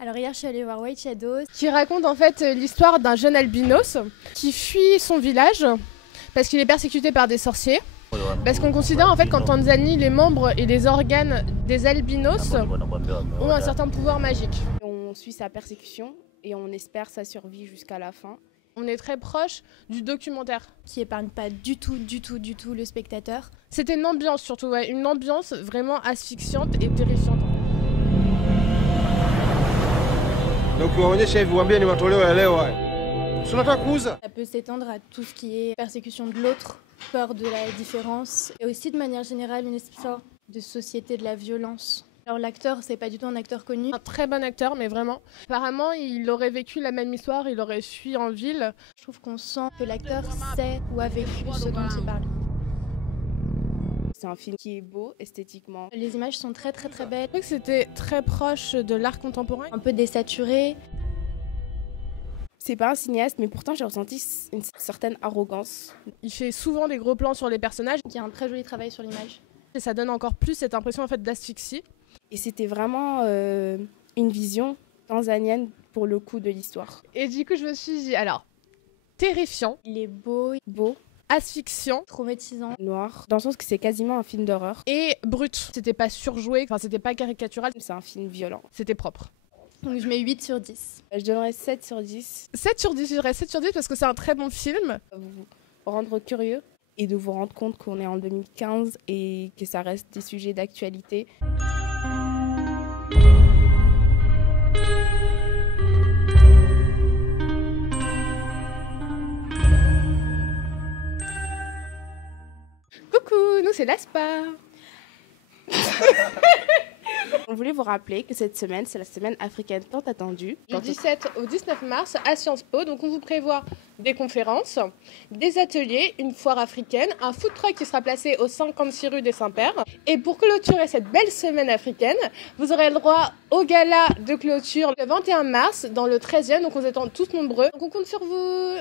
Alors hier, je suis allée voir White Shadows. Qui raconte en fait l'histoire d'un jeune albinos qui fuit son village parce qu'il est persécuté par des sorciers. Parce qu'on considère en fait qu'en Tanzanie, les membres et les organes des albinos ont un certain pouvoir magique. On suit sa persécution et on espère sa survie jusqu'à la fin. On est très proche du documentaire. Qui épargne pas du tout le spectateur. C'était une ambiance surtout, ouais, une ambiance vraiment asphyxiante et terrifiante. Donc tuwaonyeshe hivi, waambie ni matoleo ya leo haya. Tunataka kuuza. Ça peut s'étendre à tout ce qui est persécution de l'autre, peur de la différence, et aussi de manière générale une sorte de société de la violence. Alors l'acteur, c'est pas du tout un acteur connu. Un très bon acteur, mais vraiment. Apparemment, il aurait vécu la même histoire, il aurait fui en ville. Je trouve qu'on sent que l'acteur sait ou a vécu ce dont il parle. C'est un film qui est beau esthétiquement. Les images sont très belles. Je trouvais que c'était très proche de l'art contemporain. Un peu désaturé. C'est pas un cinéaste, mais pourtant j'ai ressenti une certaine arrogance. Il fait souvent des gros plans sur les personnages. Il y a un très joli travail sur l'image. Et ça donne encore plus cette impression en fait d'asphyxie. Et c'était vraiment une vision tanzanienne pour le coup de l'histoire. Et du coup, je me suis dit, alors, terrifiant, Il est beau, asphyxiant, traumatisant. Noir, dans le sens que c'est quasiment un film d'horreur. et brut. C'était pas surjoué, enfin c'était pas caricatural, C'est un film violent. c'était propre. Donc je mets 8 sur 10. Je donnerais 7 sur 10. 7 sur 10, je dirais 7 sur 10 parce que c'est un très bon film. Vous rendre curieux et de vous rendre compte qu'on est en 2015 et que ça reste des sujets d'actualité. Coucou, nous c'est l'ASPA. On voulait vous rappeler que cette semaine, c'est la semaine africaine tant attendue. Du 17 au 19 mars à Sciences Po, donc on vous prévoit des conférences, des ateliers, une foire africaine, un food truck qui sera placé au 56 rue des Saints-Pères. Et pour clôturer cette belle semaine africaine, vous aurez le droit au gala de clôture le 21 mars dans le 13e, donc on vous attend tous nombreux. Donc on compte sur vous.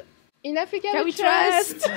In Africa we trust.